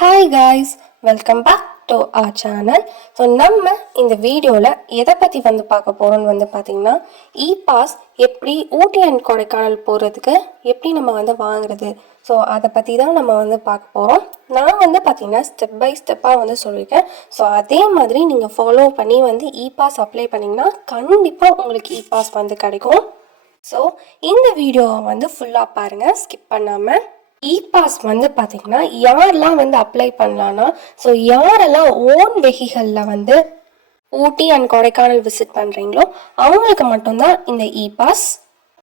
Hi guys, welcome back to our channel. So நம்ம இந்த வீடியோவில் எதை பற்றி பார்க்க போகிறோம்னு பார்த்தீங்கன்னா, இ பாஸ் எப்படி ஊட்டி அண்ட் கொடைக்கானல் போகிறதுக்கு எப்படி நம்ம வாங்குறது, ஸோ அதை பற்றி தான் நம்ம பார்க்க போகிறோம். நான் பார்த்தீங்கன்னா ஸ்டெப் பை ஸ்டெப்பாக சொல்லியிருக்கேன். ஸோ அதே மாதிரி நீங்கள் ஃபாலோ பண்ணி இ பாஸ் அப்ளை பண்ணிங்கன்னா கண்டிப்பாக உங்களுக்கு இ பாஸ் கிடைக்கும். ஸோ இந்த வீடியோவை ஃபுல்லாக பாருங்கள், ஸ்கிப் பண்ணாமல். இ பாஸ் பார்த்தீங்கன்னா யாரெல்லாம் அப்ளை பண்ணலான்னா, ஸோ யாரெல்லாம் ஓன் வெஹிக்கலில் ஊட்டி அண்ட் கொடைக்கானல் விசிட் பண்ணுறீங்களோ அவங்களுக்கு மட்டும்தான் இந்த e pass.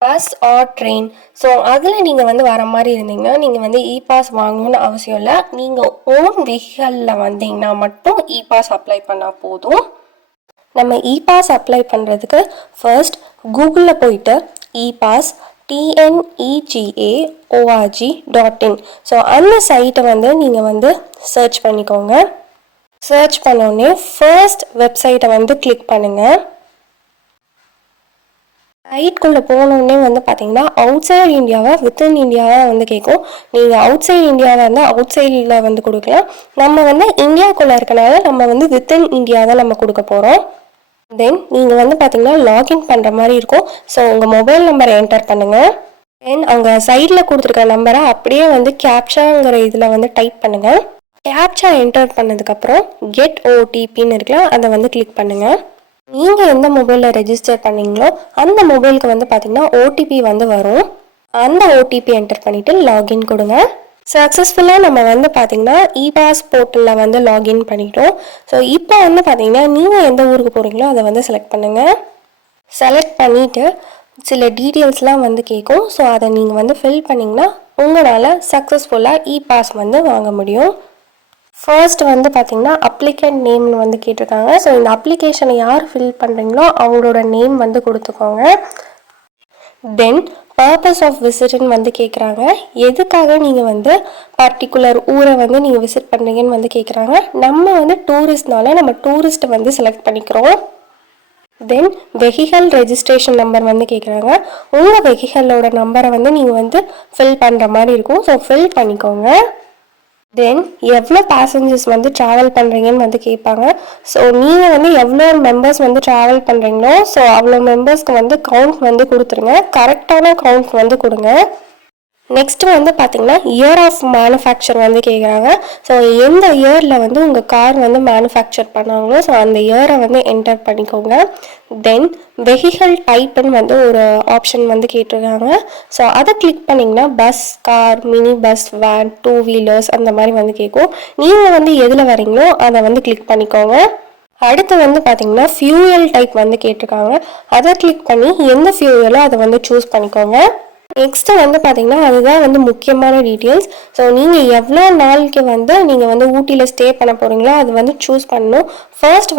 Bus or train, so அதில் நீங்கள் வர மாதிரி இருந்தீங்கன்னா நீங்கள் இ பாஸ் வாங்கணும்னு அவசியம் இல்லை. நீங்கள் ஓன் வெஹிக்கலில் வந்தீங்கன்னா மட்டும் இ பாஸ் அப்ளை பண்ணால் போதும். நம்ம இ பாஸ் அப்ளை பண்ணுறதுக்கு ஃபர்ஸ்ட் கூகுளில் போயிட்டு இ பாஸ் TNEGA.org.in, ஸோ அந்த சைட்டை நீங்கள் சர்ச் பண்ணிக்கோங்க. சர்ச் பண்ணோடனே ஃபர்ஸ்ட் வெப்சைட்டை கிளிக் பண்ணுங்கள். சைட்குள்ளே போனோடனே பார்த்தீங்கன்னா அவுட் சைடு இந்தியாவை வித்தின் இந்தியாவை கேட்கும். நீங்கள் அவுட் சைடு இந்தியாவில் இருந்தால் அவுட் சைடில் கொடுக்கலாம். நம்ம இந்தியாவுக்குள்ளே இருக்கனால நம்ம வித்தின் இந்தியா தான் நம்ம கொடுக்க போகிறோம். தென் நீங்கள் பார்த்தீங்கன்னா லாகின் பண்ணுற மாதிரி இருக்கும். ஸோ உங்கள் மொபைல் நம்பரை என்டர் பண்ணுங்கள். தென் அங்கே சைடில் கொடுத்துருக்க நம்பரை அப்படியே கேப்சாங்கிற இதில் டைப் பண்ணுங்கள். கேப்சா என்டர் பண்ணதுக்கப்புறம் கெட் ஓடிபின்னு இருக்கலாம், அதை கிளிக் பண்ணுங்கள். நீங்கள் எந்த மொபைலில் ரெஜிஸ்டர் பண்ணீங்களோ அந்த மொபைலுக்கு பார்த்தீங்கன்னா ஓடிபி வரும். அந்த ஓடிபி என்டர் பண்ணிவிட்டு லாகின் கொடுங்க. சக்ஸஸ்ஃபுல்லாக நம்ம பார்த்தீங்கன்னா இ பாஸ் போர்ட்டலில் லாகின் பண்ணிட்டோம். ஸோ இப்போ பார்த்தீங்கன்னா நீங்கள் எந்த ஊருக்கு போகிறீங்களோ அதை செலக்ட் பண்ணுங்கள். செலக்ட் பண்ணிவிட்டு சில டீட்டெயில்ஸ்லாம் கேட்கும். ஸோ அதை நீங்கள் ஃபில் பண்ணிங்கன்னா உங்களால் சக்ஸஸ்ஃபுல்லாக இ பாஸ் வாங்க முடியும். ஃபர்ஸ்ட் பார்த்தீங்கன்னா அப்ளிகண்ட் நேம்னு கேட்டிருக்காங்க. ஸோ இந்த அப்ளிகேஷனை யார் ஃபில் பண்ணுறீங்களோ அவங்களோட நேம் கொடுத்துக்கோங்க. தென் பர்பஸ் ஆஃப் விசிட்னு கேட்குறாங்க. எதுக்காக நீங்கள் பர்டிகுலர் ஊரை நீங்கள் விசிட் பண்ணுறீங்கன்னு கேட்குறாங்க. நம்ம டூரிஸ்ட்னால நம்ம டூரிஸ்ட் செலக்ட் பண்ணிக்கிறோம். தென் வெஹிக்கல் ரெஜிஸ்ட்ரேஷன் நம்பர் கேட்குறாங்க. உங்கள் வெஹிக்கலோட நம்பரை நீங்கள் ஃபில் பண்ணுற மாதிரி இருக்கும். ஸோ ஃபில் பண்ணிக்கோங்க. தென் எவ்வளோ பேசஞ்சர்ஸ் ட்ராவல் பண்ணுறீங்கன்னு கேட்பாங்க. ஸோ நீங்கள் எவ்வளோ மெம்பர்ஸ் ட்ராவல் பண்ணுறீங்களோ ஸோ அவ்வளோ மெம்பர்ஸ்க்கு கவுண்ட் கொடுத்துருங்க. கரெக்டான கவுண்ட் கொடுங்க. நெக்ஸ்ட்டு பார்த்தீங்கன்னா இயர் ஆஃப் மேனுஃபேக்சர் கேட்குறாங்க. ஸோ எந்த இயரில் உங்கள் கார் மேனுஃபேக்சர் பண்ணாங்களோ ஸோ அந்த இயரை என்டர் பண்ணிக்கோங்க. தென் வெஹிக்கல் டைப்புன்னு ஒரு ஆப்ஷன் கேட்டிருக்காங்க. ஸோ அதை கிளிக் பண்ணிங்கன்னா bus, car, mini bus, van, 2 wheelers அந்த மாதிரி கேட்கும். நீங்கள் எதில் வரீங்களோ அதை கிளிக் பண்ணிக்கோங்க. அடுத்து பார்த்தீங்கன்னா ஃபியூயல் டைப் கேட்டிருக்காங்க. அதை கிளிக் பண்ணி எந்த ஃபியூயலோ அதை சூஸ் பண்ணிக்கோங்க. நெக்ஸ்ட்டு பார்த்தீங்கன்னா அதுதான் முக்கியமான டீட்டெயில்ஸ். ஸோ நீங்கள் எவ்வளோ நாளைக்கு நீங்கள் ஊட்டியில் ஸ்டே பண்ண போகிறீங்களோ அது சூஸ் பண்ணணும். ஃபர்ஸ்ட்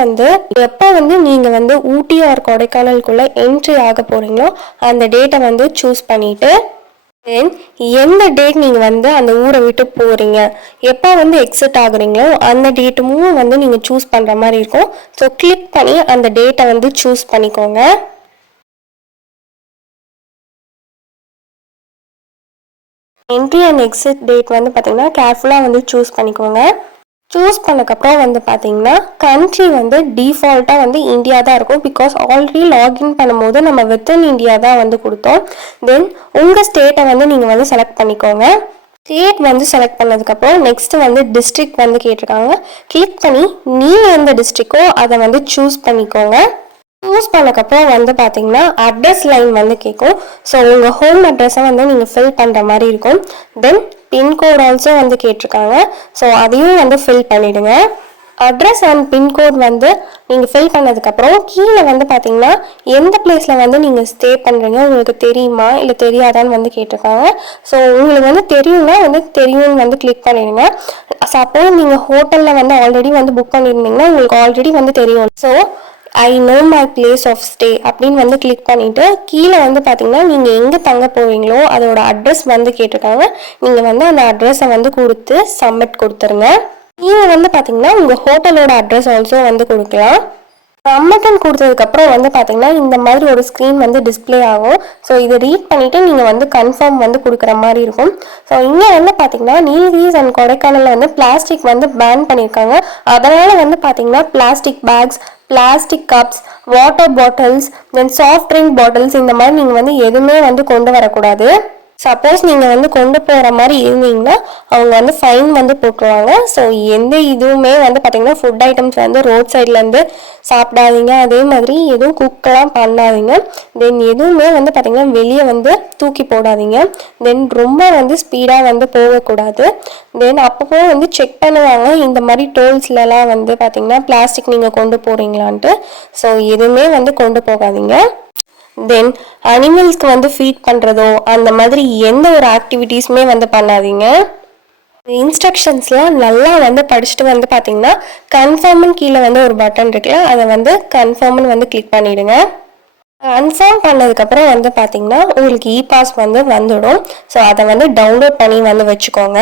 எப்போ நீங்கள் ஊட்டி ஆர் கொடைக்கானலுக்குள்ளே என்ட்ரி ஆக போகிறீங்களோ அந்த டேட்டை சூஸ் பண்ணிவிட்டு தென் எந்த டேட் நீங்கள் அந்த ஊரை விட்டு போகிறீங்க, எப்போ எக்ஸிட் ஆகுறீங்களோ அந்த டேட்டும் நீங்கள் சூஸ் பண்ணுற மாதிரி இருக்கும். ஸோ கிளிக் பண்ணி அந்த டேட்டை சூஸ் பண்ணிக்கோங்க. என்ட்ரி அண்ட் எக்ஸிட் டேட் பார்த்தீங்கன்னா கேர்ஃபுல்லாக சூஸ் பண்ணிக்கோங்க. சூஸ் பண்ணக்கப்புறம் பார்த்தீங்கன்னா கண்ட்ரி டிஃபால்ட்டாக இந்தியா தான் இருக்கும். பிகாஸ் ஆல்ரெடி லாகின் பண்ணும்போது நம்ம வித்தின் இந்தியா தான் கொடுத்தோம். தென் உங்கள் ஸ்டேட்டை நீங்கள் செலக்ட் பண்ணிக்கோங்க. ஸ்டேட் செலக்ட் பண்ணதுக்கப்புறம் நெக்ஸ்ட்டு டிஸ்ட்ரிக்ட் கேட்டிருக்காங்க. கிளிக் பண்ணி நீங்கள் எந்த டிஸ்ட்ரிக்டோ அதை சூஸ் பண்ணிக்கோங்க. சூஸ் பண்ணக்கப்புறம் பார்த்தீங்கன்னா அட்ரஸ் லைன் கேட்கும். ஸோ உங்கள் ஹோம் அட்ரஸை நீங்கள் ஃபில் பண்ணுற மாதிரி இருக்கும். தென் பின்கோட் ஆல்சோ கேட்டிருக்காங்க. ஸோ அதையும் ஃபில் பண்ணிவிடுங்க. அட்ரஸ் அண்ட் பின்கோட் நீங்கள் ஃபில் பண்ணதுக்கப்புறம் கீழே பார்த்தீங்கன்னா எந்த பிளேஸில் நீங்கள் ஸ்டே பண்ணுறீங்க உங்களுக்கு தெரியுமா இல்லை தெரியாதான்னு கேட்டிருக்காங்க. ஸோ உங்களுக்கு தெரியும்னா தெரியும்னு கிளிக் பண்ணிடுங்க. சப்போஸ் நீங்கள் ஹோட்டலில் ஆல்ரெடி புக் பண்ணியிருந்தீங்கன்னா உங்களுக்கு ஆல்ரெடி தெரியும். So I know my place of stay அப்படின்னு கிளிக் பண்ணிவிட்டு கீழே பார்த்தீங்கன்னா நீங்கள் எங்கே தங்க போவீங்களோ அதோட அட்ரஸ் கேட்டிருக்காங்க. நீங்கள் அந்த அட்ரஸை கொடுத்து சப்மிட் கொடுத்துருங்க. நீங்கள் பார்த்தீங்கன்னா உங்கள் ஹோட்டலோட அட்ரஸ் ஆல்சோ கொடுக்கலாம். அம்மட்டன் கொடுத்ததுக்கப்புறம் வந்து பார்த்தீங்கன்னா இந்த மாதிரி ஒரு ஸ்க்ரீன் வந்து டிஸ்பிளே ஆகும். ஸோ இதை ரீட் பண்ணிவிட்டு நீங்கள் வந்து கன்ஃபார்ம் வந்து கொடுக்குற மாதிரி இருக்கும். ஸோ இங்கே வந்து பார்த்தீங்கன்னா நீல்கிரிஸ் அண்ட் கொடைக்கானலில் வந்து பிளாஸ்டிக் வந்து பேன் பண்ணியிருக்காங்க. அதனால் வந்து பார்த்தீங்கன்னா plastic bags, plastic cups, water bottles, then soft drink bottles இந்த மாதிரி நீங்கள் வந்து எதுவுமே வந்து கொண்டு வரக்கூடாது. சப்போஸ் நீங்கள் வந்து கொண்டு போகிற மாதிரி இருந்தீங்கன்னா அவங்க வந்து ஃபைன் வந்து போட்டுருவாங்க. ஸோ எந்த இதுவுமே வந்து பார்த்திங்கன்னா ஃபுட் ஐட்டம்ஸ் வந்து ரோட் சைட்லேருந்து சாப்பிடாதீங்க. அதே மாதிரி எதுவும் குக்கெலாம் பண்ணாதீங்க. தென் எதுவுமே வந்து பார்த்திங்கன்னா வெளியே வந்து தூக்கி போடாதீங்க. தென் ரொம்ப வந்து ஸ்பீடாக வந்து போகக்கூடாது. தென் அப்பப்போ வந்து செக் பண்ணுவாங்க இந்த மாதிரி டோல்ஸ்லலாம் வந்து பார்த்திங்கன்னா பிளாஸ்டிக் நீங்கள் கொண்டு போகிறீங்களான்ட்டு. ஸோ எதுவுமே வந்து கொண்டு போகாதீங்க. தென் அனிமல்ஸ்க்கு வந்து ஃபீட் பண்ணுறதோ அந்த மாதிரி எந்த ஒரு ஆக்டிவிட்டீஸுமே வந்து பண்ணாதீங்க. இன்ஸ்ட்ரக்ஷன்ஸ்லாம் நல்லா வந்து படிச்சுட்டு வந்து பார்த்தீங்கன்னா கன்ஃபார்ம்னு கீழே வந்து ஒரு பட்டன் இருக்குல்ல, அதை வந்து கன்ஃபார்ம்னு வந்து கிளிக் பண்ணிவிடுங்க. கன்ஃபார்ம் பண்ணதுக்கப்புறம் வந்து பார்த்தீங்கன்னா உங்களுக்கு இ-பாஸ் வந்து வந்துடும். ஸோ அதை வந்து டவுன்லோட் பண்ணி வந்து வச்சுக்கோங்க.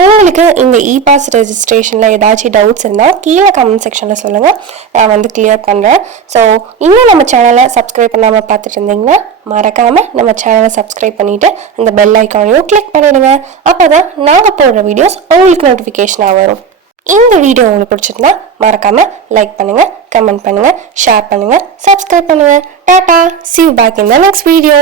உங்களுக்கு இந்த இ-பாஸ் ரெஜிஸ்ட்ரேஷனில் ஏதாச்சும் டவுட்ஸ் இருந்தால் கீழே கமெண்ட் செக்ஷனில் சொல்லுங்கள், நான் வந்து கிளியர் பண்ணுறேன். ஸோ இன்னும் நம்ம சேனலை சப்ஸ்கிரைப் பண்ணாமல் பார்த்துட்டு இருந்தீங்கன்னா மறக்காமல் நம்ம சேனலை சப்ஸ்கிரைப் பண்ணிவிட்டு அந்த பெல் ஐக்கானையும் கிளிக் பண்ணிவிடுங்க. அப்போ தான் நாங்கள் போடுற வீடியோஸ் உங்களுக்கு நோட்டிஃபிகேஷனாக வரும். இந்த வீடியோ உங்களுக்கு பிடிச்சிருந்தா மறக்காமல் லைக் பண்ணுங்கள், கமெண்ட் பண்ணுங்கள், ஷேர் பண்ணுங்கள், சப்ஸ்கிரைப் பண்ணுங்கள். Tata, see you back in the next video.